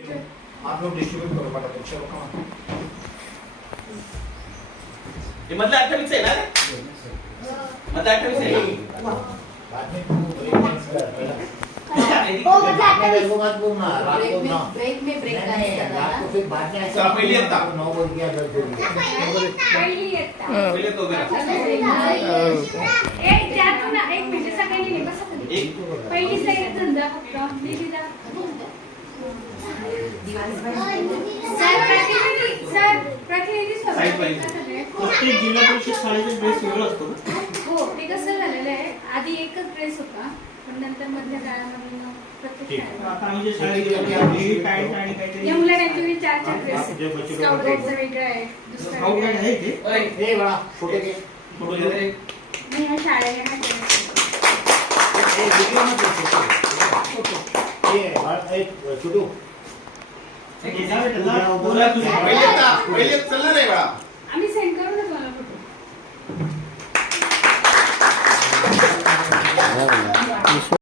आप लोग डिस्ट्रीब्यूट करो फटाफट चलो कमा ये मतलब 28 है ना रे मतलब 28 है बाद में तू ब्रेक कर वो मतलब मेरे को मत बोलना रात को ना ब्रेक में ब्रेक नहीं रात को फिर बाद में चलो, पहले येता. 9 बज गया 10 बज गया पहिली येता पहिले तो जरा एक त्यातून एक मिनिट सकाळी नाही बस एक पहिली साईड धंदा फक्त दिली जा सर प्रतिनिधी साईड पाहिजे. प्रत्येक जिल्हा परिषद शाळेचा ड्रेस वेगळा असतो ना? हो ते कसं झालेलं आहे आधी एकच ड्रेस होता पण नंतर मधल्या काळामध्ये प्रत्येक शाळेत आता आम्ही जे शाळेत गेलो की आपली पॅन्ट आणि काहीतरी या मुलांना ऍक्च्युली चार ड्रेस जे बच्चे लोक स्काउट आहेत. गाईडचं वेगळं आहे दुसरं स्काउट वेगळं गाईड आहे. आहे ते ओए ए बड़ा फोटो के फोटो ले रे मी ह्या शाळेने हा केलं. ए वीडियो मत फोटो ये एक छोटू हे जा बेटा, जा. बोला तू पहिले चल ना रे बा आम्ही सेंड करू ना तुम्हाला फोटो